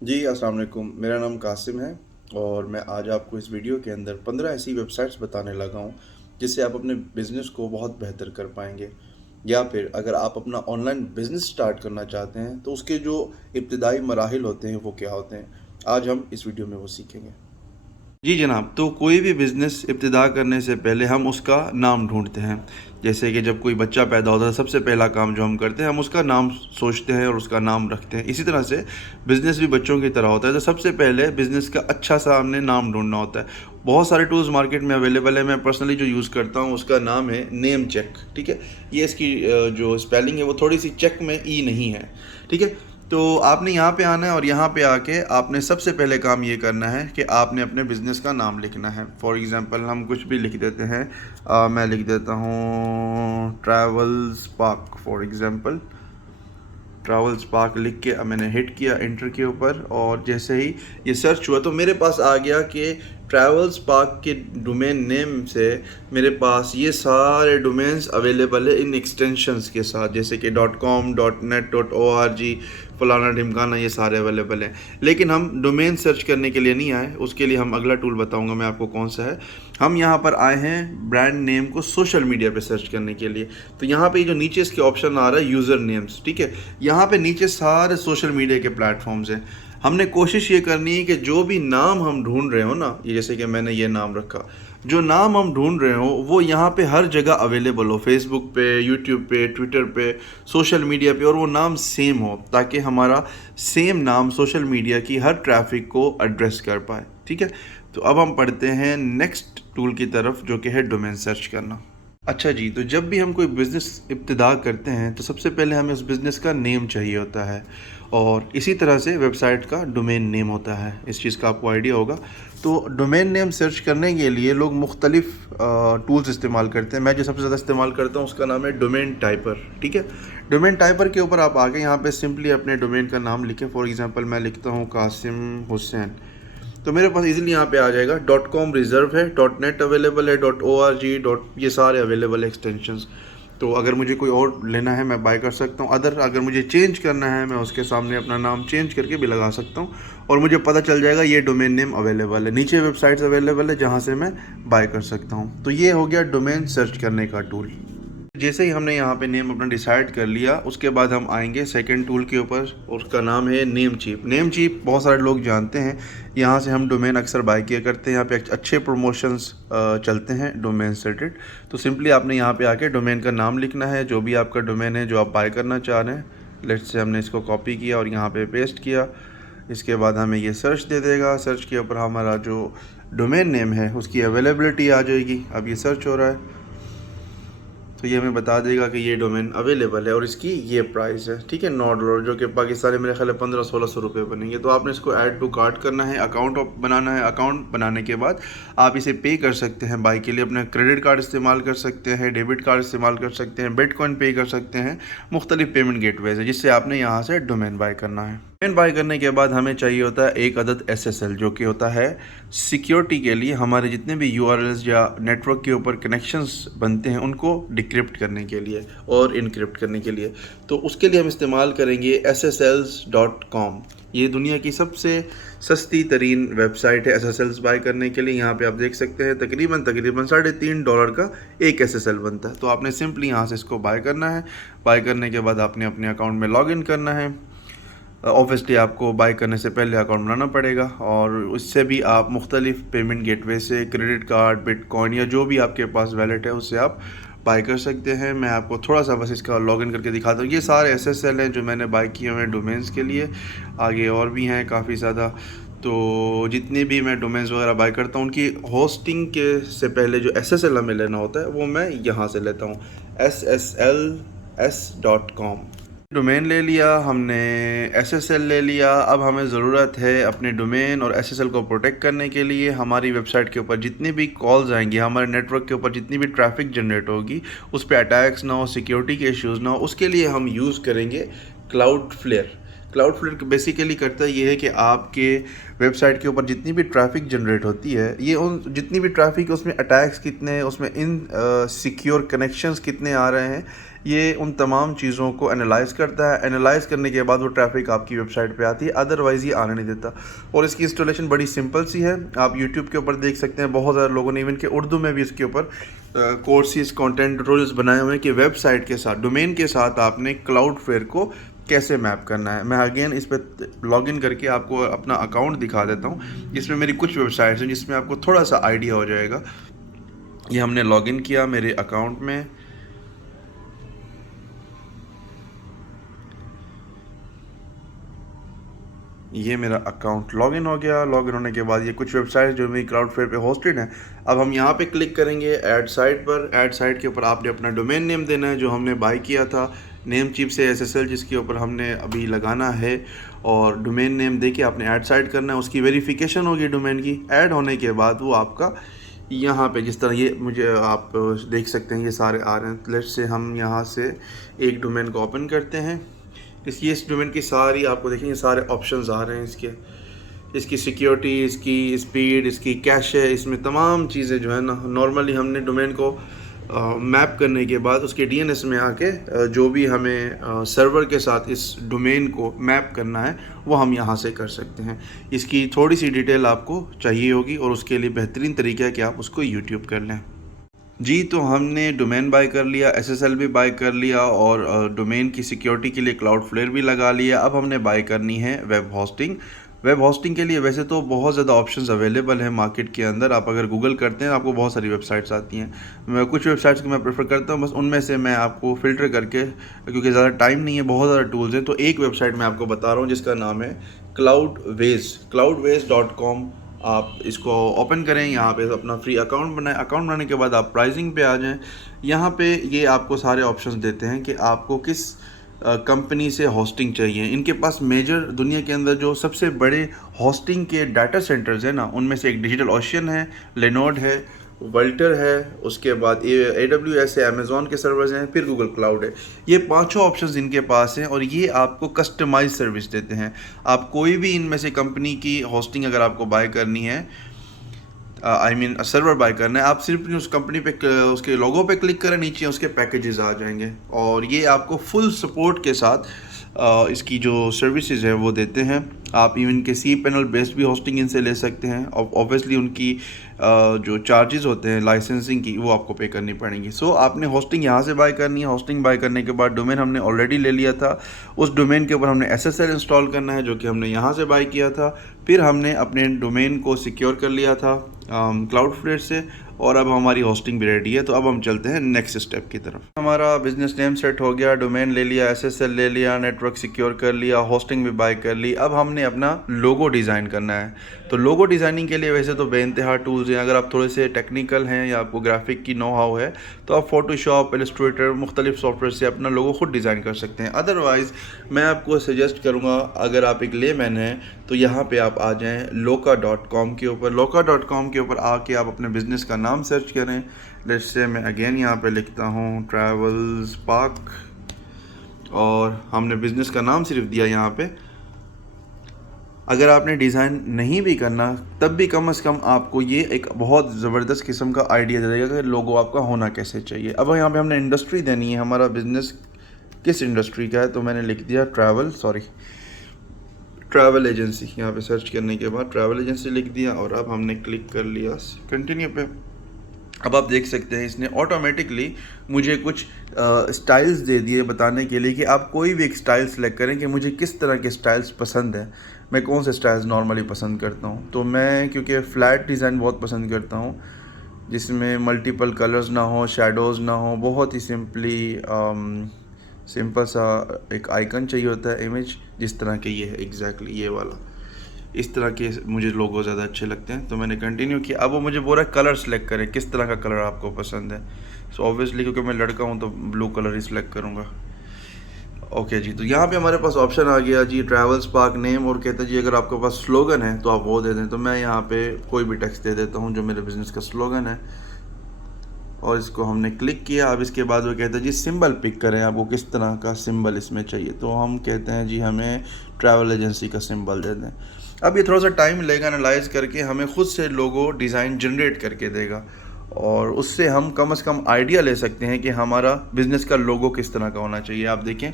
जी, अस्सलाम वालेकुम। मेरा नाम कासिम है और मैं आज आपको इस वीडियो के अंदर 15 ऐसी वेबसाइट्स बताने लगा हूँ, जिससे आप अपने बिज़नेस को बहुत बेहतर कर पाएँगे। या फिर अगर आप अपना ऑनलाइन बिज़नेस स्टार्ट करना चाहते हैं, तो उसके जो इब्तिदाई मराहिल होते हैं, वो क्या होते हैं? आज हम इस वीडियो में वो सीखेंगे। जी जनाब, तो कोई भी बिज़नेस इब्तिदा करने से पहले हम उसका नाम ढूँढते हैं। जैसे कि जब कोई बच्चा पैदा होता है, सबसे पहला काम जो हम करते हैं, हम उसका नाम सोचते हैं और उसका नाम रखते हैं। इसी तरह से बिज़नेस भी बच्चों की तरह होता है, तो सबसे पहले बिज़नेस का अच्छा-सा हमने नाम ढूँढना होता है। बहुत सारे टूल्स मार्केट में अवेलेबल है, मैं पर्सनली जो यूज़ करता हूँ, उसका नाम है नेम चेक, ठीक है? ये इसकी जो स्पेलिंग है, वो थोड़ी-सी चेक में ई नहीं है, ठीक है? तो आपने यहाँ पे आना है और यहाँ पे आके आपने सबसे पहले काम ये करना है कि आपने अपने बिज़नेस का नाम लिखना है। फॉर एग्ज़ाम्पल हम कुछ भी लिख देते हैं। मैं लिख देता हूँ travels park for example. Travels park लिख के मैंने हिट किया एंटर के ऊपर, और जैसे ही ये सर्च हुआ तो मेरे पास आ गया कि ट्रैवल्स पार्क के डोमेन नेम से मेरे पास ये सारे डोमेन्स अवेलेबल है इन एक्सटेंशंस के साथ, जैसे कि .com .net .org फलाना ढिमकाना, ये सारे अवेलेबल हैं। लेकिन हम डोमेन सर्च करने के लिए नहीं आए, उसके लिए हम अगला टूल बताऊंगा मैं आपको कौन सा है। हम यहाँ पर आए हैं ब्रांड नेम को सोशल मीडिया पे सर्च करने के लिए। तो यहाँ पे जो नीचे इसके ऑप्शन आ रहा है यूज़र नेम्स, ठीक है? यहाँ पे नीचे सारे सोशल मीडिया के प्लेटफॉर्म्स हैं। हमने कोशिश ये करनी है कि जो भी नाम हम ढूंढ रहे हो ना, ये जैसे कि मैंने ये नाम रखा, जो नाम हम ढूंढ रहे हो वो यहाँ पे हर जगह अवेलेबल हो, फेसबुक पे, यूट्यूब पे, ट्विटर पे, सोशल मीडिया पे, और वो नाम सेम हो, ताकि हमारा सेम नाम सोशल मीडिया की हर ट्रैफिक को एड्रेस कर पाए, ठीक है? तो अब हम पढ़ते हैं नेक्स्ट टूल की तरफ, जो कि है डोमेन सर्च करना। अच्छा जी, तो जब भी हम कोई बिज़नेस इब्तिदा करते हैं, तो सबसे पहले हमें उस बिज़नेस का नेम चाहिए होता है, और इसी तरह से वेबसाइट का डोमेन नेम होता है। इस चीज़ का आपको आइडिया होगा। तो डोमेन नेम सर्च करने के लिए लोग मुख्तलिफ़ टूल्स इस्तेमाल करते हैं। मैं जो सबसे ज़्यादा इस्तेमाल करता हूँ उसका नाम है डोमेन टाइपर, ठीक है? डोमेन टाइपर के ऊपर आप आके यहाँ पे सिंपली अपने डोमेन का नाम लिखें। फॉर एग्ज़ाम्पल मैं लिखता हूँ कासिम हुसैन, तो मेरे पास इजीली यहाँ पे आ जाएगा। .com रिज़र्व है, .net अवेलेबल है, .org ये सारे अवेलेबल है एक्सटेंशंस। तो अगर मुझे कोई और लेना है मैं बाय कर सकता हूँ। अगर मुझे चेंज करना है, मैं उसके सामने अपना नाम चेंज करके भी लगा सकता हूँ, और मुझे पता चल जाएगा ये डोमेन नेम अवेलेबल है। नीचे वेबसाइट्स अवेलेबल है जहाँ से मैं बाय कर सकता हूँ। तो ये हो गया डोमेन सर्च करने का टूल। जैसे ही हमने यहाँ पे नेम अपना डिसाइड कर लिया, उसके बाद हम आएंगे सेकंड टूल के ऊपर, और उसका नाम है नेम चीप। नेम चीप बहुत सारे लोग जानते हैं, यहाँ से हम डोमेन अक्सर बाय किया करते हैं। यहाँ पे अच्छे प्रमोशंस चलते हैं डोमेन से रिलेटेड। तो सिंपली आपने यहाँ पे आके डोमेन का नाम लिखना है, जो भी आपका डोमेन है जो आप बाय करना चाह रहे हैं। लेट्स से हमने इसको कॉपी किया और यहाँ पर पेस्ट किया। इसके बाद हमें ये सर्च दे देगा। सर्च के ऊपर हमारा जो डोमेन नेम है उसकी अवेलेबिलिटी आ जाएगी। अब ये सर्च हो रहा है, तो ये हमें बता देगा कि ये डोमेन अवेलेबल है और इसकी ये प्राइस है, ठीक है, $9, जो कि पाकिस्तानी मेरे ख्याल 1500-1600 रुपये बनेंगे। तो आपने इसको ऐड टू कार्ट करना है, अकाउंट बनाना है। अकाउंट बनाने के बाद आप इसे पे कर सकते हैं बाई के लिए। अपने क्रेडिट कार्ड इस्तेमाल कर सकते हैं, डेबिट कार्ड इस्तेमाल कर सकते हैं, बिटकॉइन पे कर सकते हैं। मुख्तलिफ पेमेंट गेटवेज है जिससे आपने यहाँ से डोमेन बाय करना है। डोमेन बाय करने के बाद हमें चाहिए होता है एक अदद SSL, जो कि होता है सिक्योरिटी के लिए। हमारे जितने भी URLs या नेटवर्क के ऊपर कनेक्शंस बनते हैं उनको डिक्रिप्ट करने के लिए और इनक्रिप्ट करने के लिए। तो उसके लिए हम इस्तेमाल करेंगे SSLs.com। ये दुनिया की सबसे सस्ती तरीन वेबसाइट है SSLs बाय करने के लिए। यहाँ पे आप देख सकते हैं तकरीबन $3.5 का एक SSL बनता है। तो आपने सिंपली यहाँ से इसको बाय करना है। बाय करने के बाद आपने अपने अकाउंट में लॉगिन करना है। ऑब्वियसली आपको बाय करने से पहले अकाउंट बनाना पड़ेगा, और उससे भी आप मुख्तलिफ पेमेंट गेटवे से क्रेडिट कार्ड, बिटकॉइन या जो भी आपके पास वैलेट है उससे आप बाय कर सकते हैं। मैं आपको थोड़ा सा बस इसका लॉगिन करके दिखाता हूँ। ये सारे SSL हैं जो मैंने बाय किए हुए हैं डोमेन्स के लिए। आगे और भी हैं काफ़ी ज़्यादा। तो जितने भी मैं डोमेन्स वगैरह बाय करता हूँ उनकी होस्टिंग के से पहले जो SSL हमें लेना होता है वो मैं यहाँ से लेता हूँ, SSLs.com। डोमेन ले लिया हमने, SSL ले लिया। अब हमें ज़रूरत है अपने डोमेन और SSL को प्रोटेक्ट करने के लिए। हमारी वेबसाइट के ऊपर जितनी भी कॉल्स आएंगी, हमारे नेटवर्क के ऊपर जितनी भी ट्रैफिक जनरेट होगी, उस पर अटैक्स ना हो, सिक्योरिटी के इश्यूज़ ना हो, उसके लिए हम यूज़ करेंगे क्लाउडफ्लेयर। क्लाउडफ्लेयर बेसिकली करता ये है कि आपके वेबसाइट के ऊपर जितनी भी ट्रैफिक जनरेट होती है, ये उन जितनी भी ट्रैफिक उसमें अटैक्स कितने हैं, उसमें इन सिक्योर कनेक्शंस कितने आ रहे हैं, ये उन तमाम चीज़ों को एनालाइज करता है। एनालाइज करने के बाद वो ट्रैफिक आपकी वेबसाइट पे आती है, अदरवाइज़ ये आने नहीं देता। और इसकी इंस्टॉलेशन बड़ी सिंपल सी है, आप यूट्यूब के ऊपर देख सकते हैं, बहुत ज़्यादा लोगों ने इवन के उर्दू में भी इसके ऊपर कोर्सेज कंटेंट ट्यूटोरियल्स बनाए हुए हैं कि वेबसाइट के साथ, डोमेन के साथ आपने क्लाउडफ्लेयर को कैसे मैप करना है। मैं अगेन इस पर लॉगिन करके आपको अपना अकाउंट दिखा देता हूँ, जिसमें मेरी कुछ वेबसाइट्स हैं जिसमें आपको थोड़ा सा आइडिया हो जाएगा। ये हमने लॉगिन किया मेरे अकाउंट में, ये मेरा अकाउंट लॉगिन हो गया। लॉगिन होने के बाद ये कुछ वेबसाइट जो मेरी क्लाउडफ्लेयर पे होस्टेड है, अब हम यहाँ पे क्लिक करेंगे ऐड साइट पर। ऐड साइट के ऊपर आपने अपना डोमेन नेम देना है जो हमने बाय किया था, नेम चिप से SSL जिसके ऊपर हमने अभी लगाना है, और डोमेन नेम दे के आपने ऐड साइट करना है। उसकी वेरिफिकेशन होगी डोमेन की। ऐड होने के बाद वो आपका यहाँ पे जिस तरह ये मुझे आप देख सकते हैं ये सारे आ रहे हैं। लेट्स से हम यहाँ से एक डोमेन को ओपन करते हैं। इस डोमेन की सारी आपको देखेंगे सारे ऑप्शंस आ रहे हैं इसकी सिक्योरिटी, इसकी स्पीड, इसकी कैश है, इसमें तमाम चीज़ें जो है ना, नॉर्मली हमने डोमेन को मैप करने के बाद उसके DNS में आके जो भी हमें सर्वर के साथ इस डोमेन को मैप करना है वो हम यहाँ से कर सकते हैं। इसकी थोड़ी सी डिटेल आपको चाहिए होगी और उसके लिए बेहतरीन तरीका है कि आप उसको यूट्यूब कर लें। जी, तो हमने डोमेन बाय कर लिया, SSL भी बाय कर लिया और डोमेन की सिक्योरिटी के लिए क्लाउडफ्लेयर भी लगा लिया। अब हमने बाय करनी है वेब होस्टिंग। वेब होस्टिंग के लिए वैसे तो बहुत ज़्यादा ऑप्शंस अवेलेबल हैं मार्केट के अंदर। आप अगर गूगल करते हैं आपको बहुत सारी वेबसाइट्स आती हैं। कुछ वेबसाइट्स को मैं प्रेफर करता हूँ, बस उनमें से मैं आपको फ़िल्टर करके, क्योंकि ज़्यादा टाइम नहीं है, बहुत ज़्यादा टूल्स हैं, तो एक वेबसाइट मैं आपको बता रहा हूँ जिसका नाम है cloudways.com। आप इसको ओपन करें, यहाँ पे अपना फ्री अकाउंट बनाएं। अकाउंट बनाने के बाद आप प्राइसिंग पे आ जाएं। यहाँ पे ये आपको सारे ऑप्शंस देते हैं कि आपको किस कंपनी से होस्टिंग चाहिए। इनके पास मेजर दुनिया के अंदर जो सबसे बड़े होस्टिंग के डाटा सेंटर्स हैं ना, उनमें से एक डिजिटल ओशन है, लेनोड है, वल्टर है, उसके बाद AWS है, अमेज़ॉन के सर्वर्स हैं, फिर गूगल क्लाउड है। ये पांचों ऑप्शंस इनके पास हैं और ये आपको कस्टमाइज सर्विस देते हैं। आप कोई भी इनमें से कंपनी की होस्टिंग अगर आपको बाय करनी है, सर्वर बाय करना है, आप सिर्फ उस कंपनी पे उसके लोगो पे क्लिक करें, नीचे उसके पैकेजेस आ जाएंगे और ये आपको फुल सपोर्ट के साथ इसकी जो सर्विसेज है वो देते हैं। आप इवन के cPanel बेस्ड भी होस्टिंग इनसे ले सकते हैं। ऑब्वियसली उनकी जो चार्जेस होते हैं लाइसेंसिंग की वो आपको पे करनी पड़ेंगी। सो आपने होस्टिंग यहाँ से बाय करनी है। होस्टिंग बाय करने के बाद डोमेन हमने ऑलरेडी ले लिया था, उस डोमेन के ऊपर हमने SSL इंस्टॉल करना है जो कि हमने यहाँ से बाय किया था। फिर हमने अपने डोमेन को सिक्योर कर लिया था क्लाउडफ्लेयर से और अब हमारी होस्टिंग भी रेडी है। तो अब हम चलते हैं नेक्स्ट स्टेप की तरफ। हमारा बिजनेस नेम सेट हो गया, डोमेन ले लिया, SSL ले लिया, नेटवर्क सिक्योर कर लिया, होस्टिंग भी बाय कर ली। अब हमने अपना लोगो डिज़ाइन करना है। तो लोगो डिज़ाइनिंग के लिए वैसे तो बेइंतहा टूल्स हैं। अगर आप थोड़े से टेक्निकल हैं या आपको ग्राफिक की नो हाउ है तो आप फोटोशॉप, इलस्ट्रेटर, मुख्तलिफ सॉफ्टवेयर से अपना लोगो खुद डिज़ाइन कर सकते हैं। अदरवाइज़ मैं आपको सजेस्ट करूँगा, अगर आप एक लेमैन हैं तो यहाँ पे आप आ जाएं loka.com के ऊपर। loka.com के ऊपर आके आप अपने बिज़नेस का नाम सर्च करें। लेट्स से मैं अगेन यहाँ पे लिखता हूँ ट्रैवल्स पार्क और हमने बिज़नेस का नाम सिर्फ दिया यहाँ पे। अगर आपने डिज़ाइन नहीं भी करना तब भी कम से कम आपको ये एक बहुत ज़बरदस्त किस्म का आइडिया दे देगा कि लोगो आपका होना कैसे चाहिए। अब यहाँ पे हमने इंडस्ट्री देनी है, हमारा बिज़नेस किस इंडस्ट्री का है, तो मैंने लिख दिया ट्रैवल एजेंसी। यहाँ पे सर्च करने के बाद ट्रैवल एजेंसी लिख दिया और अब हमने क्लिक कर लिया कंटिन्यू पे। अब आप देख सकते हैं इसने ऑटोमेटिकली मुझे कुछ स्टाइल्स दे दिए बताने के लिए कि आप कोई भी एक स्टाइल सेलेक्ट करें कि मुझे किस तरह के स्टाइल्स पसंद हैं, मैं कौन से स्टाइल्स नॉर्मली पसंद करता हूँ। तो मैं क्योंकि फ्लैट डिज़ाइन बहुत पसंद करता हूँ जिसमें मल्टीपल कलर्स ना हो, शेडोज़ ना हो, बहुत ही सिंपल सा एक आइकन चाहिए होता है, इमेज जिस तरह के ये है, एग्जैक्टली ये वाला, इस तरह के मुझे लोगो ज़्यादा अच्छे लगते हैं। तो मैंने कंटिन्यू किया। अब वो मुझे बोल रहा है कलर सेलेक्ट करें, किस तरह का कलर आपको पसंद है। सो ऑब्वियसली क्योंकि मैं लड़का हूँ तो ब्लू कलर ही सिलेक्ट करूँगा। ओके जी, तो यहाँ पे हमारे पास ऑप्शन आ गया जी ट्रैवल्स पार्क नेम, और कहता है जी अगर आपके पास स्लोगन है तो आप वो दे दें। तो मैं यहाँ पे कोई भी टेक्स्ट दे देता हूँ जो मेरे बिज़नेस का स्लोगन है। और इसको हमने क्लिक किया। अब इसके बाद वो कहता है जी सिंबल पिक करें, आपको किस तरह का सिंबल इसमें चाहिए। तो हम कहते हैं जी हमें ट्रैवल एजेंसी का सिंबल दे दें। अब ये थोड़ा सा टाइम लेगा एनालाइज करके, हमें ख़ुद से लोगो डिज़ाइन जनरेट करके देगा, और उससे हम कम से कम आइडिया ले सकते हैं कि हमारा बिज़नेस का लोगो किस तरह का होना चाहिए। आप देखें,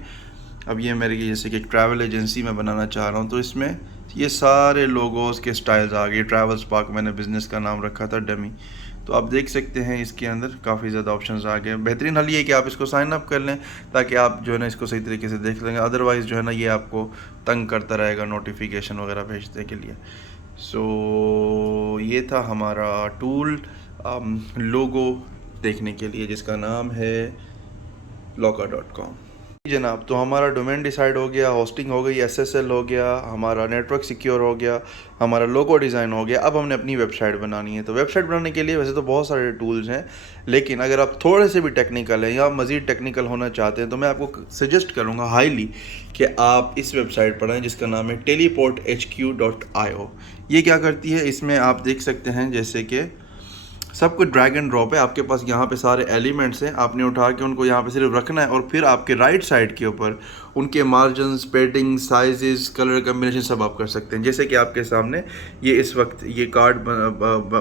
अब ये मेरे जैसे कि ट्रैवल एजेंसी मैं बनाना चाह रहा हूँ, तो इसमें ये सारे लोगोस के स्टाइल्स आ गए। ट्रैवल स्पार्क मैंने बिज़नेस का नाम रखा था, डमी। तो आप देख सकते हैं इसके अंदर काफ़ी ज़्यादा ऑप्शंस आ गए। बेहतरीन हल ये है कि आप इसको साइन अप कर लें, ताकि आप जो है ना इसको सही तरीके से देख लेंगे। अदरवाइज़ जो है ना ये आपको तंग करता रहेगा नोटिफिकेशन वगैरह भेजने के लिए। सो ये था हमारा टूल लोगो देखने के लिए, जिसका नाम है locker.com। जनाब, तो हमारा डोमेन डिसाइड हो गया, होस्टिंग हो गई, SSL हो गया, हमारा नेटवर्क सिक्योर हो गया, हमारा लोगो डिज़ाइन हो गया। अब हमने अपनी वेबसाइट बनानी है। तो वेबसाइट बनाने के लिए वैसे तो बहुत सारे टूल्स हैं, लेकिन अगर आप थोड़े से भी टेक्निकल हैं या मज़ीद टेक्निकल होना चाहते हैं, तो मैं आपको सजेस्ट करूँगा हाईली कि आप इस वेबसाइट पढ़ें, जिसका नाम है teleporthq.io। ये क्या करती है, इसमें आप देख सकते हैं जैसे कि सब कुछ ड्रैग एंड ड्रॉप है। आपके पास यहाँ पे सारे एलिमेंट्स हैं, आपने उठा के उनको यहाँ पे सिर्फ रखना है, और फिर आपके राइट साइड के ऊपर उनके margins, padding, sizes, colour combination सब आप कर सकते हैं। जैसे कि आपके सामने ये इस वक्त ये कार्ड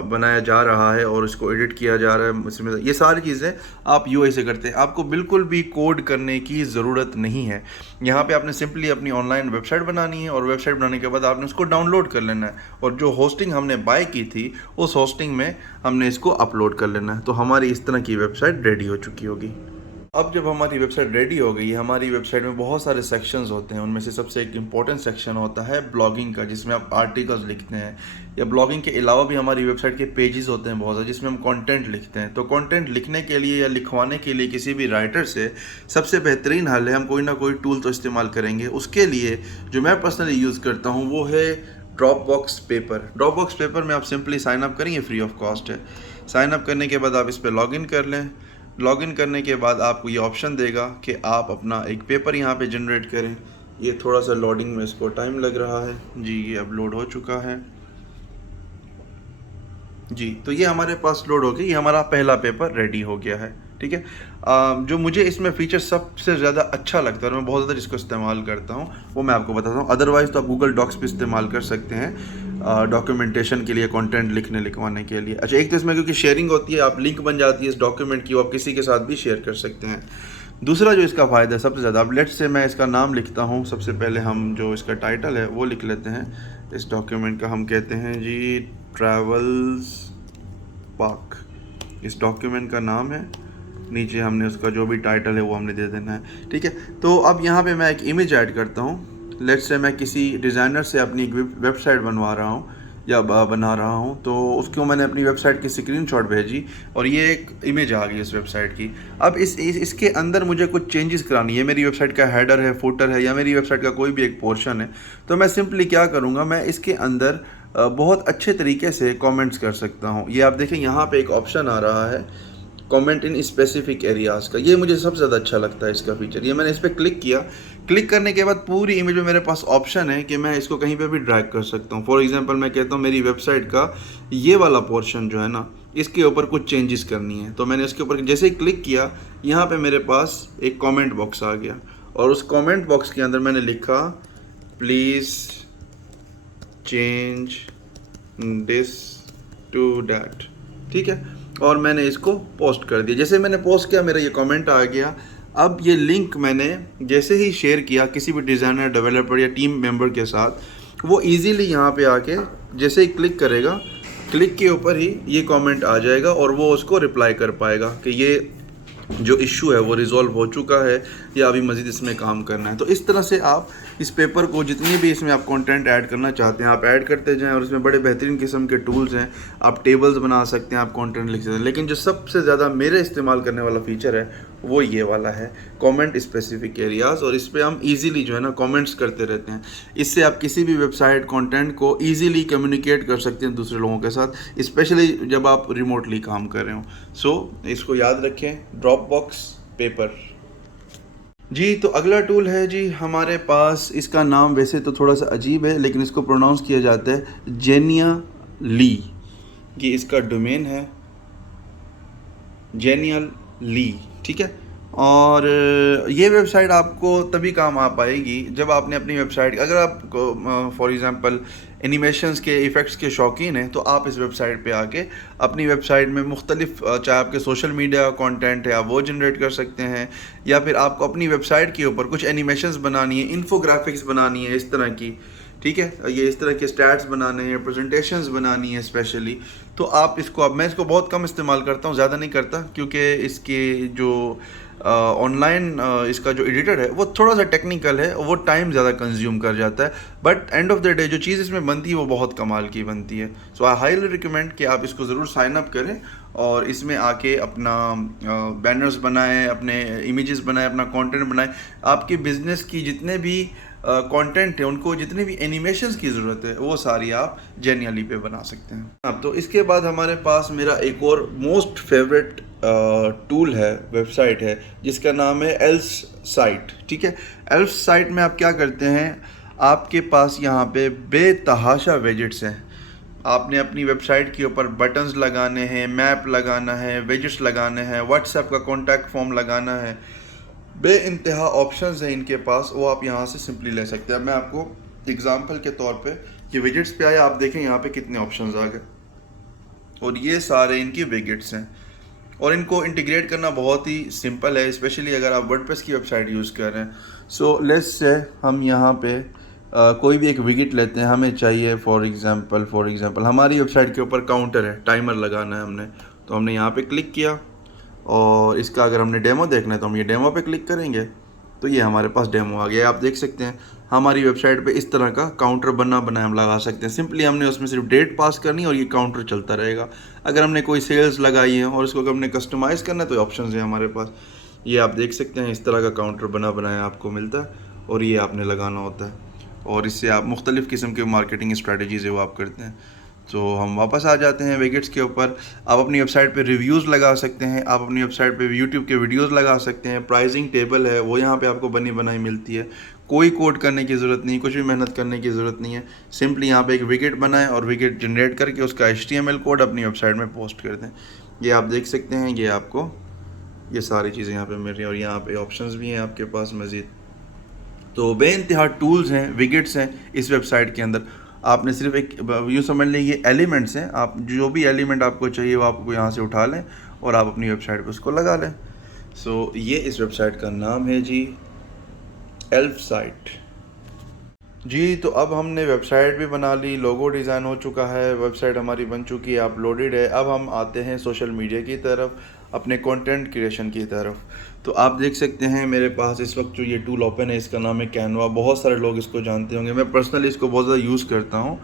बनाया जा रहा है और इसको एडिट किया जा रहा है, इसमें ये सारी चीज़ें आप यूआई से करते हैं। आपको बिल्कुल भी कोड करने की ज़रूरत नहीं है। यहाँ पे आपने सिंपली अपनी ऑनलाइन वेबसाइट बनानी है, और वेबसाइट बनाने के बाद आपने उसको डाउनलोड कर लेना है, और जो होस्टिंग हमने बाय की थी उस होस्टिंग में हमने इसको अपलोड कर लेना है। तो हमारी इस तरह की वेबसाइट रेडी हो चुकी होगी। अब जब हमारी वेबसाइट रेडी हो गई है, हमारी वेबसाइट में बहुत सारे सेक्शंस होते हैं। उनमें से सबसे एक इम्पॉर्टेंट सेक्शन होता है ब्लॉगिंग का, जिसमें आप आर्टिकल्स लिखते हैं, या ब्लॉगिंग के अलावा भी हमारी वेबसाइट के पेजेस होते हैं बहुत सारे, जिसमें हम कंटेंट लिखते हैं। तो कंटेंट लिखने के लिए या लिखवाने के लिए किसी भी राइटर से सबसे बेहतरीन हल है, हम कोई ना कोई टूल तो इस्तेमाल करेंगे। उसके लिए जो मैं पर्सनली यूज़ करता हूँ वो है ड्रॉपबॉक्स पेपर। ड्रॉपबॉक्स पेपर में आप सिंपली साइन अप करेंगे, फ्री ऑफ कॉस्ट है। साइन अप करने के बाद आप इस पर लॉगिन कर लें। लॉगिन करने के बाद आपको ये ऑप्शन देगा कि आप अपना एक पेपर यहाँ पे जनरेट करें। ये थोड़ा सा लोडिंग में इसको टाइम लग रहा है जी, ये अपलोड हो चुका है जी। तो ये हमारे पास लोड हो गया, ये हमारा पहला पेपर रेडी हो गया है, ठीक है। जो मुझे इसमें फ़ीचर सबसे ज़्यादा अच्छा लगता है और मैं बहुत ज़्यादा जिसको इस्तेमाल करता हूँ वो मैं आपको बताता हूँ। अदरवाइज़ तो आप गूगल डॉक्स भी इस्तेमाल कर सकते हैं डॉक्यूमेंटेशन के लिए, कंटेंट लिखवाने के लिए। अच्छा, एक तो इसमें क्योंकि शेयरिंग होती है, आप लिंक बन जाती है इस डॉक्यूमेंट की, वो आप किसी के साथ भी शेयर कर सकते हैं। दूसरा जो इसका फ़ायदा है सबसे ज़्यादा, अब लेट्स से मैं इसका नाम लिखता हूँ। सबसे पहले हम जो इसका टाइटल है वो लिख लेते हैं इस डॉक्यूमेंट का। हम कहते हैं जी ट्रैवल्स पार्क, इस डॉक्यूमेंट का नाम है। नीचे हमने उसका जो भी टाइटल है वो हमने दे देना है, ठीक है। तो अब यहाँ पे मैं एक इमेज ऐड करता हूँ। लेट्स से मैं किसी डिज़ाइनर से अपनी एक वेबसाइट बनवा रहा हूँ या बना रहा हूँ, तो उसको मैंने अपनी वेबसाइट की स्क्रीनशॉट भेजी और ये एक इमेज आ गई इस वेबसाइट की। अब इसके अंदर मुझे कुछ चेंजेस करानी है। मेरी वेबसाइट का हेडर है, फुटर है, या मेरी वेबसाइट का कोई भी एक पोर्शन है, तो मैं सिंपली क्या करूँगा, मैं इसके अंदर बहुत अच्छे तरीके से कमेंट्स कर सकता हूँ। ये आप देखें यहाँ पे एक ऑप्शन आ रहा है कमेंट इन स्पेसिफिक एरियाज़ का। ये मुझे सबसे ज़्यादा अच्छा लगता है इसका फीचर। ये मैंने इस पर क्लिक किया। क्लिक करने के बाद पूरी इमेज में मेरे पास ऑप्शन है कि मैं इसको कहीं पे भी ड्रैग कर सकता हूँ। फॉर एग्जांपल मैं कहता हूँ मेरी वेबसाइट का ये वाला पोर्शन जो है ना, इसके ऊपर कुछ चेंजेस करनी है, तो मैंने इसके ऊपर जैसे ही क्लिक किया, यहाँ पर मेरे पास एक कॉमेंट बॉक्स आ गया, और उस कॉमेंट बॉक्स के अंदर मैंने लिखा please change this to that, ठीक है। और मैंने इसको पोस्ट कर दिया। जैसे मैंने पोस्ट किया मेरा ये कमेंट आ गया। अब ये लिंक मैंने जैसे ही शेयर किया किसी भी डिज़ाइनर, डेवलपर या टीम मेंबर के साथ, वो इजीली यहाँ पे आके जैसे ही क्लिक करेगा, क्लिक के ऊपर ही ये कमेंट आ जाएगा और वो उसको रिप्लाई कर पाएगा कि ये जो इशू है वो रिज़ॉल्व हो चुका है या अभी मज़ीद इसमें काम करना है। तो इस तरह से आप इस पेपर को जितनी भी इसमें आप कंटेंट ऐड करना चाहते हैं आप ऐड करते जाएं, और इसमें बड़े बेहतरीन किस्म के टूल्स हैं। आप टेबल्स बना सकते हैं, आप कंटेंट लिख सकते हैं, लेकिन जो सबसे ज़्यादा मेरे इस्तेमाल करने वाला फ़ीचर है वो ये वाला है कमेंट स्पेसिफिक एरियाज़। और इस पर हम ईज़िली जो है ना कमेंट्स करते रहते हैं। इससे आप किसी भी वेबसाइट कंटेंट को ईज़िली कम्युनिकेट कर सकते हैं दूसरे लोगों के साथ, स्पेशली जब आप रिमोटली काम कर रहे हो। सो इसको याद रखें, ड्रॉपबॉक्स पेपर जी। तो अगला टूल है जी हमारे पास, इसका नाम वैसे तो थोड़ा सा अजीब है लेकिन इसको प्रोनाउंस किया जाता है जेनिया ली। ये इसका डोमेन है जेनियली, ठीक है। और ये वेबसाइट आपको तभी काम आ पाएगी जब आपने अपनी वेबसाइट, अगर आप फॉर एग्ज़ाम्पल एनिमेशंस के इफ़ेक्ट्स के शौकीन हैं, तो आप इस वेबसाइट पे आके अपनी वेबसाइट में मुख्तलिफ चाहे आपके सोशल मीडिया कंटेंट है आप वो जनरेट कर सकते हैं, या फिर आपको अपनी वेबसाइट के ऊपर कुछ एनिमेशंस बनानी है, इन्फोग्राफिक्स बनानी है इस तरह की, ठीक है, ये इस तरह के स्टैट्स बनाने हैं, प्रेजेंटेशंस बनानी है स्पेशली, तो आप इसको, अब मैं इसको बहुत कम इस्तेमाल करता हूँ, ज़्यादा नहीं करता, क्योंकि इसके जो ऑनलाइन इसका जो एडिटर है वो थोड़ा सा टेक्निकल है, वो टाइम ज़्यादा कंज्यूम कर जाता है, but end of the day जो चीज़ इसमें बनती है वो बहुत कमाल की बनती है। सो आई हाईली रिकमेंड कि आप इसको ज़रूर साइन अप करें और इसमें आके अपना बैनर्स बनाएं, अपने इमेजेस बनाएं, अपना कंटेंट बनाएं, आपके बिजनेस की जितने भी कंटेंट है, उनको जितनी भी एनिमेशंस की ज़रूरत है वो सारी आप जेनियली पे बना सकते हैं। अब तो इसके बाद हमारे पास मेरा एक और मोस्ट फेवरेट टूल है, वेबसाइट है, जिसका नाम है एल्स साइट, ठीक है। एल्स साइट में आप क्या करते हैं, आपके पास यहाँ पे बेतहाशा वेजेट्स हैं, आपने अपनी वेबसाइट के ऊपर बटन्स लगाने हैं, मैप लगाना है, वेजेट्स लगाने हैं, व्हाट्सएप का कॉन्टैक्ट फॉर्म लगाना है, बे इंतहा ऑप्शंस हैं इनके पास, वो आप यहाँ से सिंपली ले सकते हैं। मैं आपको एग्जांपल के तौर पे ये विजेट्स पे आया, आप देखें यहाँ पे कितने ऑप्शंस आ गए, और ये सारे इनकी विजेट्स हैं, और इनको इंटीग्रेट करना बहुत ही सिंपल है, स्पेशली अगर आप वर्डप्रेस की वेबसाइट यूज़ कर रहे हैं। सो लेट्स से हम यहाँ पे कोई भी एक विकेट लेते हैं, हमें चाहिए फॉर एग्जांपल हमारी वेबसाइट के ऊपर काउंटर है, टाइमर लगाना है हमने, तो हमने यहाँ पे क्लिक किया, और इसका अगर हमने डेमो देखना है तो हम ये डेमो पे क्लिक करेंगे, तो ये हमारे पास डेमो आ गया। आप देख सकते हैं हमारी वेबसाइट पे इस तरह का काउंटर बना हम लगा सकते हैं। सिंपली हमने उसमें सिर्फ डेट पास करनी है और ये काउंटर चलता रहेगा। अगर हमने कोई सेल्स लगाई है और इसको अगर हमने कस्टमाइज़ करना है तो ऑप्शन है हमारे पास, ये आप देख सकते हैं इस तरह का काउंटर बनाया आपको मिलता है, और ये आपने लगाना होता है, और इससे आप मुख्तलिफ़ किस्म के मार्केटिंग स्ट्रेटजीज़ है वो आप करते हैं। तो हम वापस आ जाते हैं विकेट्स के ऊपर। आप अपनी वेबसाइट पे रिव्यूज़ लगा सकते हैं, आप अपनी वेबसाइट पे यूट्यूब के वीडियोस लगा सकते हैं, प्राइसिंग टेबल है वो यहाँ पे आपको बनी बनाई मिलती है, कोई कोड करने की ज़रूरत नहीं, कुछ भी मेहनत करने की ज़रूरत नहीं है। सिंपली यहाँ पे एक विकेट बनाएं और विकेट जनरेट करके उसका HTML कोड अपनी वेबसाइट में पोस्ट कर दें। ये आप देख सकते हैं, ये आपको ये सारी चीज़ें यहाँ पर मिल रही हैं, और यहाँ पर ऑप्शन भी हैं आपके पास मज़ीद। तो बेइंतहा टूल्स हैं, विकेट्स हैं इस वेबसाइट के अंदर। आपने सिर्फ एक यूँ समझ लें ये एलिमेंट्स हैं, आप जो भी एलिमेंट आपको चाहिए वो आपको यहाँ से उठा लें और आप अपनी वेबसाइट पे उसको लगा लें। सो ये इस वेबसाइट का नाम है जी, एल्फ साइट जी। तो अब हमने वेबसाइट भी बना ली, लोगो डिज़ाइन हो चुका है, वेबसाइट हमारी बन चुकी है, अपलोडेड है। अब हम आते हैं सोशल मीडिया की तरफ, अपने कंटेंट क्रिएशन की तरफ। तो आप देख सकते हैं मेरे पास इस वक्त जो ये टूल ओपन है, इसका नाम है कैनवा। बहुत सारे लोग इसको जानते होंगे, मैं पर्सनली इसको बहुत ज़्यादा यूज़ करता हूँ,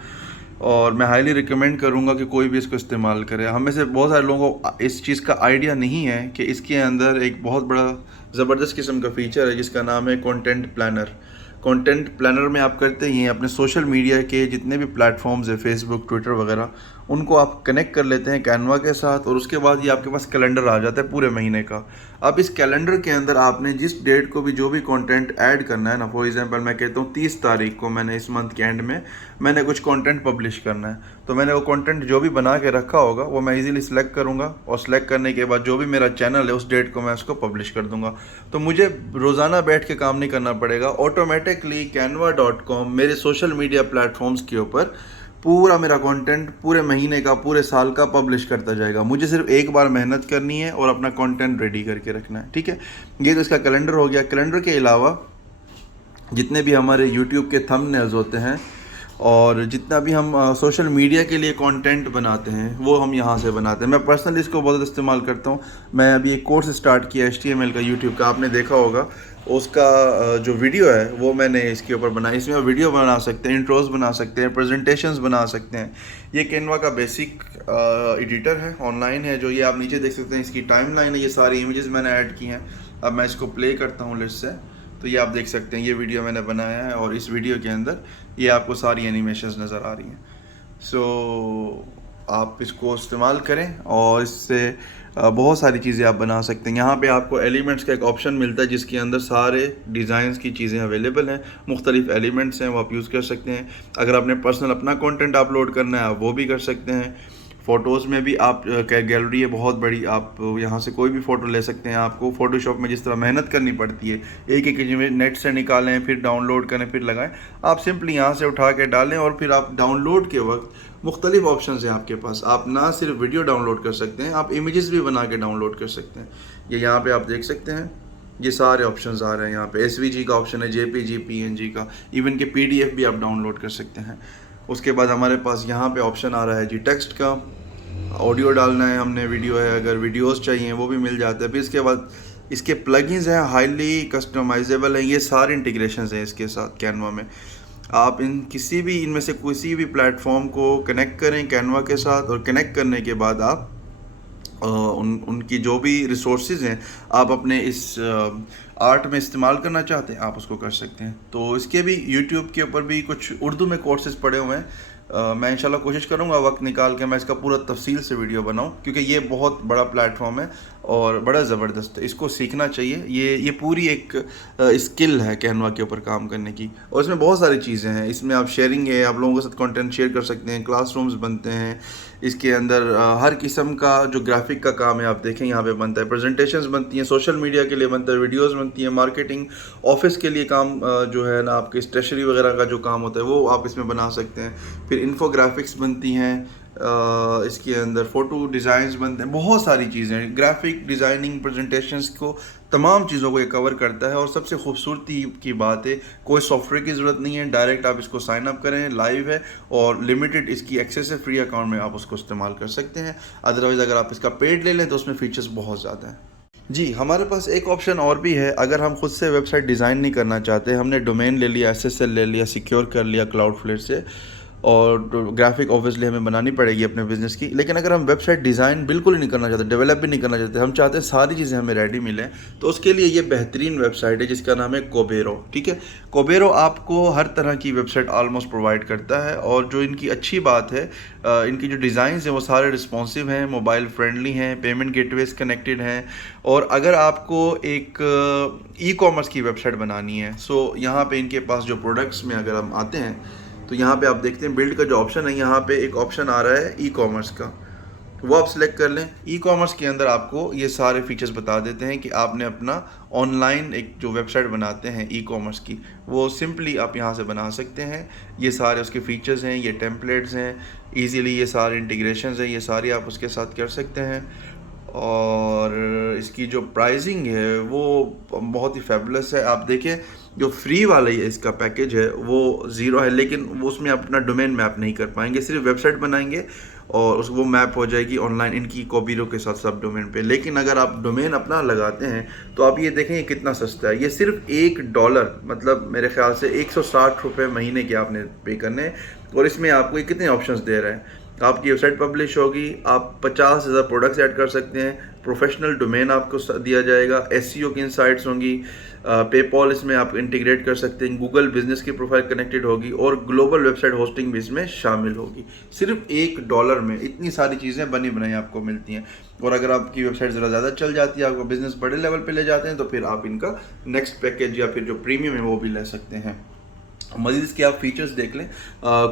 और मैं हाईली रिकमेंड करूँगा कि कोई भी इसको इस्तेमाल करे। हम में से बहुत सारे लोगों को इस चीज़ का आइडिया नहीं है कि इसके अंदर एक बहुत बड़ा ज़बरदस्त किस्म का फ़ीचर है जिसका नाम है कंटेंट प्लानर। कंटेंट प्लानर में आप करते ही हैं अपने सोशल मीडिया के जितने भी प्लेटफॉर्म्स है, फेसबुक, ट्विटर वगैरह, उनको आप कनेक्ट कर लेते हैं कैनवा के साथ, और उसके बाद ये आपके पास कैलेंडर आ जाता है पूरे महीने का। अब इस कैलेंडर के अंदर आपने जिस डेट को भी जो भी कंटेंट ऐड करना है ना, फॉर एग्जांपल मैं कहता हूँ 30 तारीख को मैंने इस मंथ के एंड में मैंने कुछ कंटेंट पब्लिश करना है, तो मैंने वो कंटेंट जो भी बना के रखा होगा वो मैं इजीली सिलेक्ट करूँगा, और सिलेक्ट करने के बाद जो भी मेरा चैनल है उस डेट को मैं उसको पब्लिश कर दूँगा। तो मुझे रोज़ाना बैठ के काम नहीं करना पड़ेगा, ऑटोमेटिकली canva.com मेरे सोशल मीडिया प्लेटफॉर्म्स के ऊपर पूरा मेरा कंटेंट पूरे महीने का, पूरे साल का पब्लिश करता जाएगा। मुझे सिर्फ एक बार मेहनत करनी है और अपना कंटेंट रेडी करके रखना है, ठीक है। ये तो इसका कैलेंडर हो गया। कैलेंडर के अलावा जितने भी हमारे यूट्यूब के थंबनेल्स होते हैं और जितना भी हम सोशल मीडिया के लिए कंटेंट बनाते हैं वो हम यहाँ से बनाते हैं। मैं पर्सनली इसको बहुत इस्तेमाल करता हूँ। मैं अभी एक कोर्स स्टार्ट किया HTML का, यूट्यूब का, आपने देखा होगा, उसका जो वीडियो है वो मैंने इसके ऊपर बनाया। इसमें आप वीडियो बना सकते हैं, इंट्रोज बना सकते हैं, प्रेजेंटेशंस बना सकते हैं। ये कैनवा का बेसिक एडिटर है, ऑनलाइन है, जो ये आप नीचे देख सकते हैं, इसकी टाइमलाइन है, ये सारी इमेजेस मैंने ऐड की हैं। अब मैं इसको प्ले करता हूँ लिस्ट से, तो ये आप देख सकते हैं ये वीडियो मैंने बनाया है, और इस वीडियो के अंदर ये आपको सारी एनिमेशंस नज़र आ रही हैं। सो आप इसको इस्तेमाल करें और इससे बहुत सारी चीज़ें आप बना सकते हैं। यहाँ पे आपको एलिमेंट्स का एक ऑप्शन मिलता है जिसके अंदर सारे डिज़ाइंस की चीज़ें अवेलेबल हैं, मुख्तलिफ एलिमेंट्स हैं, वो आप यूज़ कर सकते हैं। अगर आपने पर्सनल अपना कंटेंट अपलोड करना है आप वो भी कर सकते हैं। फ़ोटोज़ में भी आप गैलरी है बहुत बड़ी, आप यहाँ से कोई भी फ़ोटो ले सकते हैं। आपको फ़ोटोशॉप में जिस तरह मेहनत करनी पड़ती है, एक एक इमेज नेट से निकालें, फिर डाउनलोड करें, फिर लगाएं, आप सिंपली यहाँ से उठा के डालें और फिर आप डाउनलोड के वक्त मुख्तलिफ ऑप्शन हैं आपके पास। आप ना सिर्फ वीडियो डाउनलोड कर सकते हैं, आप इमेजेस भी बना के डाउनलोड कर सकते हैं। ये यहाँ पे आप देख सकते हैं, ये सारे ऑप्शंस आ रहे हैं। यहाँ पे SVG का ऑप्शन है, JPG, PNG का, इवन के PDF भी आप डाउनलोड कर सकते हैं। उसके बाद हमारे पास यहाँ पे ऑप्शन आ रहा है जी टेक्स्ट का, ऑडियो डालना है हमने, वीडियो है, अगर वीडियोस चाहिए वो भी मिल जाता है। फिर इसके बाद इसके प्लगइन्स हैं, हाईली कस्टमाइजेबल हैं, ये सारे इंटीग्रेशंस हैं इसके साथ कैनवा में। आप इन किसी भी इनमें से किसी भी प्लेटफॉर्म को कनेक्ट करें कैनवा के साथ, और कनेक्ट करने के बाद आप उनकी जो भी रिसोर्सेज हैं आप अपने इस आर्ट में इस्तेमाल करना चाहते हैं, आप उसको कर सकते हैं। तो इसके भी यूट्यूब के ऊपर भी कुछ उर्दू में कोर्सेज पड़े हुए हैं। मैं इंशाल्लाह कोशिश करूँगा वक्त निकाल के मैं इसका पूरा तफसील से वीडियो बनाऊँ, क्योंकि ये बहुत बड़ा प्लेटफॉर्म है और बड़ा ज़बरदस्त है, इसको सीखना चाहिए। ये पूरी एक स्किल है कैनवा के ऊपर काम करने की, और इसमें बहुत सारी चीज़ें हैं। इसमें आप शेयरिंग है, आप लोगों के साथ कंटेंट शेयर कर सकते हैं, क्लासरूम्स बनते हैं इसके अंदर, हर किस्म का जो ग्राफिक का काम है आप देखें यहाँ पे बनता है, प्रेजेंटेशंस बनती हैं, सोशल मीडिया के लिए बनता है, वीडियोस बनती हैं, मार्केटिंग, ऑफिस के लिए काम जो है ना, आपके स्टेशनरी वगैरह का जो काम होता है वो आप इसमें बना सकते हैं। फिर इन्फोग्राफिक्स बनती हैं, इसके अंदर फ़ोटो डिज़ाइंस बनते हैं, बहुत सारी चीज़ें, ग्राफिक डिज़ाइनिंग, प्रेजेंटेशंस को, तमाम चीज़ों को ये कवर करता है। और सबसे खूबसूरती की बात है, कोई सॉफ्टवेयर की ज़रूरत नहीं है, डायरेक्ट आप इसको साइन अप करें, लाइव है और लिमिटेड इसकी एक्सेस है, फ्री अकाउंट में आप उसको इस्तेमाल कर सकते हैं। अदरवाइज़ अगर आप इसका पेड ले लें तो उसमें फ़ीचर्स बहुत ज़्यादा हैं। जी, हमारे पास एक ऑप्शन और भी है, अगर हम खुद से वेबसाइट डिज़ाइन नहीं करना चाहते, हमने डोमेन ले लिया, SSL ले लिया, सिक्योर कर लिया क्लाउडफ्लेयर से, और ग्राफिक ऑब्वियसली हमें बनानी पड़ेगी अपने बिज़नेस की, लेकिन अगर हम वेबसाइट डिज़ाइन बिल्कुल ही नहीं करना चाहते, डेवलप भी नहीं करना चाहते, हम चाहते हैं सारी चीज़ें हमें रेडी मिलें, तो उसके लिए ये बेहतरीन वेबसाइट है जिसका नाम है कोबेरो। ठीक है, कोबेरो आपको हर तरह की वेबसाइट ऑलमोस्ट प्रोवाइड करता है, और जो इनकी अच्छी बात है, इनकी जो डिज़ाइंस हैं वो सारे रिस्पॉन्सिव हैं, मोबाइल फ्रेंडली हैं, पेमेंट गेटवेज कनेक्टेड हैं। और अगर आपको एक ई-कॉमर्स की वेबसाइट बनानी है, सो यहाँ पे इनके पास जो प्रोडक्ट्स में अगर हम आते हैं तो यहाँ पे आप देखते हैं बिल्ड का जो ऑप्शन है, यहाँ पे एक ऑप्शन आ रहा है ई-कॉमर्स का, वो आप सिलेक्ट कर लें। ई-कॉमर्स के अंदर आपको ये सारे फीचर्स बता देते हैं कि आपने अपना ऑनलाइन एक जो वेबसाइट बनाते हैं ई-कॉमर्स की, वो सिंपली आप यहाँ से बना सकते हैं। ये सारे उसके फीचर्स हैं, ये टेम्पलेट्स हैं, ईज़िली ये सारे इंटीग्रेशंस हैं, ये सारी आप उसके साथ कर सकते हैं। और इसकी जो प्राइसिंग है वो बहुत ही फैबुलस है। आप देखें जो फ्री वाला इसका पैकेज है वो 0 है, लेकिन वो उसमें आप अपना डोमेन मैप नहीं कर पाएंगे, सिर्फ वेबसाइट बनाएंगे और वो मैप हो जाएगी ऑनलाइन इनकी कोबेरो के साथ सब डोमेन पे। लेकिन अगर आप डोमेन अपना लगाते हैं तो आप ये देखें ये कितना सस्ता है, ये सिर्फ $1, मतलब मेरे ख्याल से 160 रुपये महीने के आपने पे करने हैं, और इसमें आपको ये कितने ऑप्शंस दे रहे हैं। आपकी वेबसाइट पब्लिश होगी, आप 50,000 प्रोडक्ट्स ऐड कर सकते हैं, प्रोफेशनल डोमेन आपको दिया जाएगा, SEO की इनसाइट्स होंगी, पेपॉल इसमें आप इंटीग्रेट कर सकते हैं, गूगल बिजनेस की प्रोफाइल कनेक्टेड होगी, और ग्लोबल वेबसाइट होस्टिंग भी इसमें शामिल होगी। सिर्फ $1 में इतनी सारी चीज़ें बनी बनाई आपको मिलती हैं। और अगर आपकी वेबसाइट ज़रा ज़्यादा चल जाती है, आपका बिजनेस बड़े लेवल पे ले जाते हैं, तो फिर आप इनका नेक्स्ट पैकेज या फिर जो प्रीमियम है वो भी ले सकते हैं। मज़ीद इसके आप फीचर्स देख लें,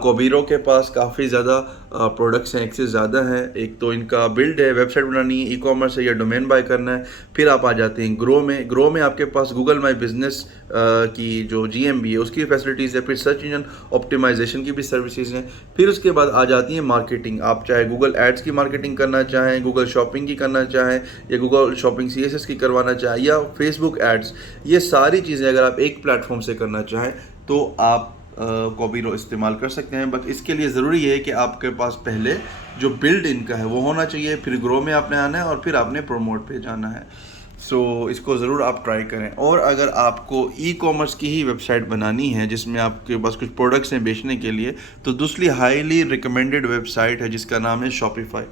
कोबेरो के पास काफ़ी ज़्यादा प्रोडक्ट्स हैं, एक्सेस ज़्यादा हैं। एक तो इनका बिल्ड है, वेबसाइट बनानी है, ई-कॉमर्स है या डोमेन बाय करना है। फिर आप आ जाते हैं ग्रो में आपके पास गूगल माई बिजनेस की जो GMB है उसकी फैसिलिटीज़ है, फिर सर्च इंजन ऑप्टिमाइजेशन की भी सर्विसेज हैं। फिर उसके बाद आ जाती है मार्केटिंग, आप चाहे गूगल एड्स की मार्केटिंग करना चाहें, गूगल शॉपिंग की करना चाहें, या गूगल शॉपिंग CSS की करवाना चाहें, या फेसबुक एड्स, ये सारी चीज़ें अगर आप एक प्लेटफॉर्म से करना चाहें तो आप कोबेरो इस्तेमाल कर सकते हैं। बट इसके लिए ज़रूरी है कि आपके पास पहले जो बिल्ड इनका है वो होना चाहिए, फिर ग्रो में आपने आना है और फिर आपने प्रोमोट पे जाना है। सो इसको ज़रूर आप ट्राई करें। और अगर आपको ई-कॉमर्स की ही वेबसाइट बनानी है जिसमें आपके पास कुछ प्रोडक्ट्स हैं बेचने के लिए, तो दूसरी हाईली रिकमेंडेड वेबसाइट है जिसका नाम है शॉपिफाई।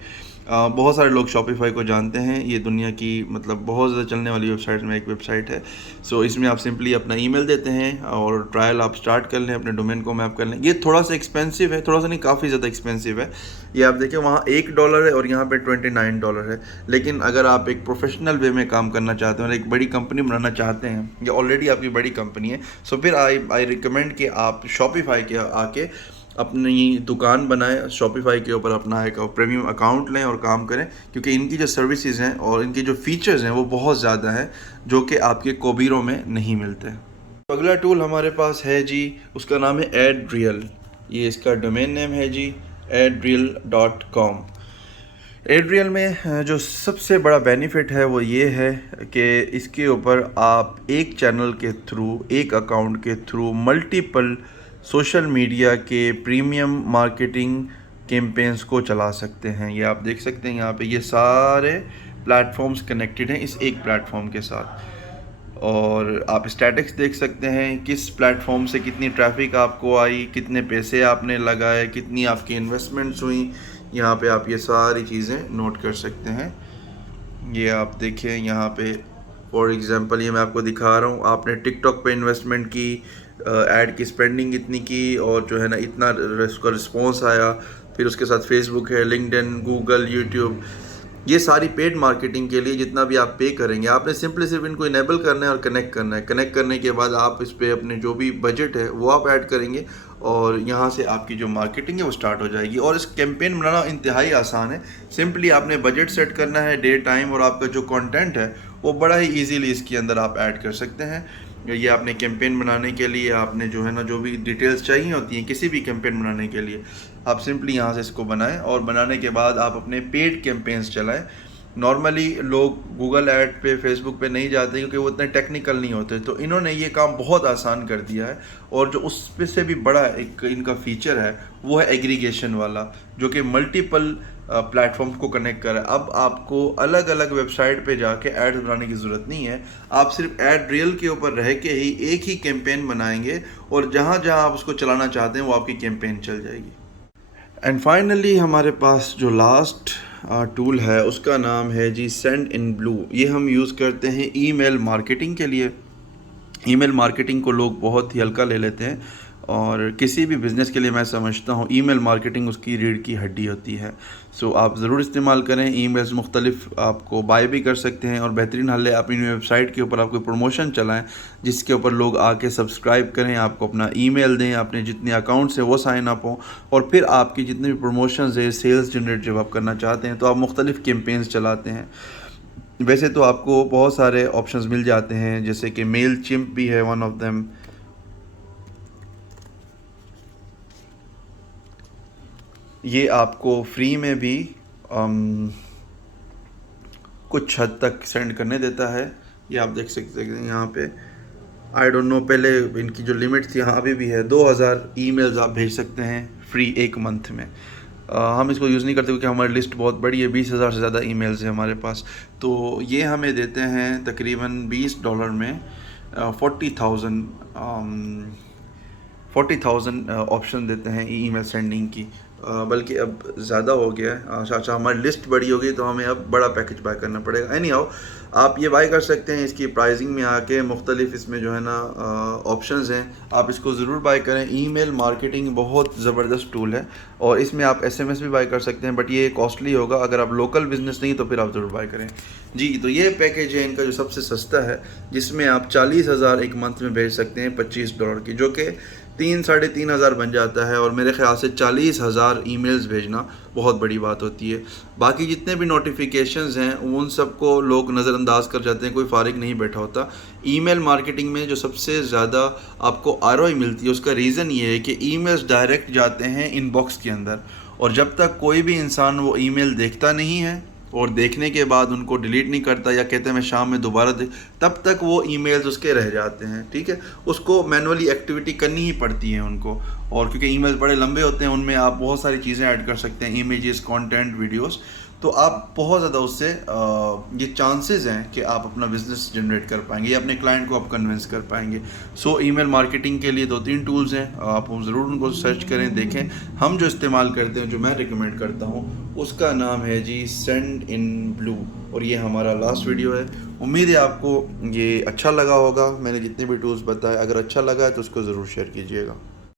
बहुत सारे लोग शॉपिफाई को जानते हैं, ये दुनिया की मतलब बहुत ज़्यादा चलने वाली वेबसाइट में एक वेबसाइट है। सो इसमें आप सिंपली अपना ईमेल देते हैं और ट्रायल आप स्टार्ट कर लें, अपने डोमेन को मैप कर लें। ये थोड़ा सा एक्सपेंसिव है, थोड़ा सा नहीं, काफ़ी ज़्यादा एक्सपेंसिव है। ये आप देखें वहाँ $1 है और यहाँ पे $29 है। लेकिन अगर आप एक प्रोफेशनल वे में काम करना चाहते हैं और एक बड़ी कंपनी बनाना चाहते हैं, या ऑलरेडी आपकी बड़ी कंपनी है, सो फिर आई रिकमेंड कि आप शॉपिफाई के आके अपनी दुकान बनाएं, शॉपिफाई के ऊपर अपना एक प्रीमियम अकाउंट लें और काम करें, क्योंकि इनकी जो सर्विसेज हैं और इनकी जो फीचर्स हैं वो बहुत ज़्यादा हैं जो कि आपके कोबीरों में नहीं मिलते। तो अगला टूल हमारे पास है जी, उसका नाम है एडरियल। ये इसका डोमेन नेम है जी adriel.com। एडरियल में जो सबसे बड़ा बेनिफिट है वो ये है कि इसके ऊपर आप एक चैनल के थ्रू, एक अकाउंट के थ्रू मल्टीपल सोशल मीडिया के प्रीमियम मार्केटिंग कैंपेन्स को चला सकते हैं। ये आप देख सकते हैं यहाँ पे, ये सारे प्लेटफॉर्म्स कनेक्टेड हैं इस एक प्लेटफॉर्म के साथ। और आप स्टैटिक्स देख सकते हैं, किस प्लेटफॉर्म से कितनी ट्रैफिक आपको आई, कितने पैसे आपने लगाए, कितनी आपकी इन्वेस्टमेंट्स हुई। यहाँ पे आप ये सारी चीज़ें नोट कर सकते हैं। ये आप देखें यहाँ पे, फॉर एग्ज़ाम्पल ये मैं आपको दिखा रहा हूँ, आपने टिकटॉक पे इन्वेस्टमेंट की, ऐड की स्पेंडिंग इतनी की और जो है ना इतना उसका रिस्पॉन्स आया। फिर उसके साथ फेसबुक है, लिंक्डइन, गूगल, यूट्यूब, ये सारी पेड मार्केटिंग के लिए जितना भी आप पे करेंगे, आपने सिंपली सिर्फ इनको इनेबल करना है और कनेक्ट करना है। कनेक्ट करने के बाद आप इस पर अपने जो भी बजट है वो आप ऐड करेंगे और यहाँ से आपकी जो मार्केटिंग है वो स्टार्ट हो जाएगी। और इस कैंपेन बनाना इंतहाई आसान है। सिंपली आपने बजट सेट करना है, डे टाइम, और आपका जो कंटेंट है वो बड़ा ही इजीली इसके अंदर आप ऐड कर सकते हैं। ये आपने कैंपेन बनाने के लिए आपने जो है ना जो भी डिटेल्स चाहिए होती हैं किसी भी कैंपेन बनाने के लिए, आप सिंपली यहाँ से इसको बनाएं और बनाने के बाद आप अपने पेड कैंपेन्स चलाएं। नॉर्मली लोग गूगल ऐड पे, फेसबुक पे नहीं जाते क्योंकि वो इतने टेक्निकल नहीं होते, तो इन्होंने ये काम बहुत आसान कर दिया है। और जो उस पे से भी बड़ा एक इनका फीचर है वो है एग्रीगेशन वाला, जो कि मल्टीपल प्लेटफॉर्म्स को कनेक्ट कर रहा है। अब आपको अलग अलग वेबसाइट पे जाके ऐड बनाने की ज़रूरत नहीं है, आप सिर्फ एडरियल के ऊपर रह के ही एक ही कैंपेन बनाएंगे और जहाँ जहाँ आप उसको चलाना चाहते हैं वो आपकी कैंपेन चल जाएगी। एंड फाइनली हमारे पास जो लास्ट टूल है उसका नाम है जी सेंडइनब्लू। ये हम यूज़ करते हैं ईमेल मार्केटिंग के लिए। ईमेल मार्केटिंग को लोग बहुत ही हल्का ले लेते हैं और किसी भी बिज़नेस के लिए मैं समझता हूँ ईमेल मार्केटिंग उसकी रीढ़ की हड्डी होती है। सो आप ज़रूर इस्तेमाल करें। ईमेल्स मुख्तलिफ आपको बाय भी कर सकते हैं और बेहतरीन हल है आप इन वेबसाइट के ऊपर आप कोई प्रमोशन चलाएं जिसके ऊपर लोग आके सब्सक्राइब करें, आपको अपना ईमेल दें, अपने जितने अकाउंट्स हैं वो साइन अप हों, और फिर आपकी जितने भी प्रमोशंस है, सेल्स जनरेट जब आप करना चाहते हैं तो आप मुख्तलिफ कैंपेन्स चलाते हैं। वैसे तो आपको बहुत सारे ऑप्शंस मिल जाते हैं, जैसे कि मेलचिम्प भी है वन ऑफ देम। ये आपको फ्री में भी कुछ हद तक सेंड करने देता है। ये आप देख सकते हैं यहाँ पे, आई डोंट नो पहले इनकी जो लिमिट थी, यहाँ अभी भी है 2000 ईमेल्स आप भेज सकते हैं फ्री एक मंथ में। हम इसको यूज़ नहीं करते क्योंकि हमारी लिस्ट बहुत बड़ी है, 20,000 से ज़्यादा ईमेल्स हैं हमारे पास। तो ये हमें देते हैं तकरीबन $20 में 40,000 ऑप्शन देते हैं ईमेल सेंडिंग की। बल्कि अब ज़्यादा हो गया है। अच्छा, हमारी लिस्ट बड़ी हो गई तो हमें अब बड़ा पैकेज बाय करना पड़ेगा। एनी हाउ, आप ये बाय कर सकते हैं। इसकी प्राइसिंग में आके मुख्तलिफ इसमें जो है ना ऑप्शंस हैं, आप इसको ज़रूर बाय करें। ईमेल मार्केटिंग बहुत ज़बरदस्त टूल है और इसमें आप SMS भी बाय कर सकते हैं, बट ये कॉस्टली होगा। अगर आप लोकल बिज़नेस नहीं तो फिर आप ज़रूर बाय करें जी। तो ये पैकेज है इनका जो सबसे सस्ता है, जिसमें आप 40,000 एक मंथ में भेज सकते हैं $25 की, जो कि 3-3,500 बन जाता है। और मेरे ख्याल से 40,000 ईमेल्स भेजना बहुत बड़ी बात होती है। बाकी जितने भी नोटिफिकेशंस हैं उन सबको लोग नज़रअंदाज कर जाते हैं, कोई फारिग नहीं बैठा होता। ईमेल मार्केटिंग में जो सबसे ज़्यादा आपको ROI मिलती है उसका रीज़न ये है कि ईमेल्स डायरेक्ट जाते हैं इनबॉक्स के अंदर, और जब तक कोई भी इंसान वो ईमेल देखता नहीं है और देखने के बाद उनको डिलीट नहीं करता या कहते हैं मैं शाम में दोबारा देख, तब तक वो ईमेल्स उसके रह जाते हैं। ठीक है, उसको मैनुअली एक्टिविटी करनी ही पड़ती है उनको। और क्योंकि ईमेल्स बड़े लंबे होते हैं, उनमें आप बहुत सारी चीज़ें ऐड कर सकते हैं, इमेजेस, कंटेंट, वीडियोस, तो आप बहुत ज़्यादा उससे ये चांसेस हैं कि आप अपना बिजनेस जनरेट कर पाएंगे या अपने क्लाइंट को आप कन्विंस कर पाएंगे। सो ईमेल मार्केटिंग के लिए 2-3 टूल्स हैं, आप ज़रूर उनको सर्च करें, देखें। हम जो इस्तेमाल करते हैं, जो मैं रिकमेंड करता हूँ, उसका नाम है जी सेंडइनब्लू, और ये हमारा लास्ट वीडियो है। उम्मीद है आपको ये अच्छा लगा होगा, मैंने जितने भी टूल्स बताए। अगर अच्छा लगा है तो उसको ज़रूर शेयर कीजिएगा।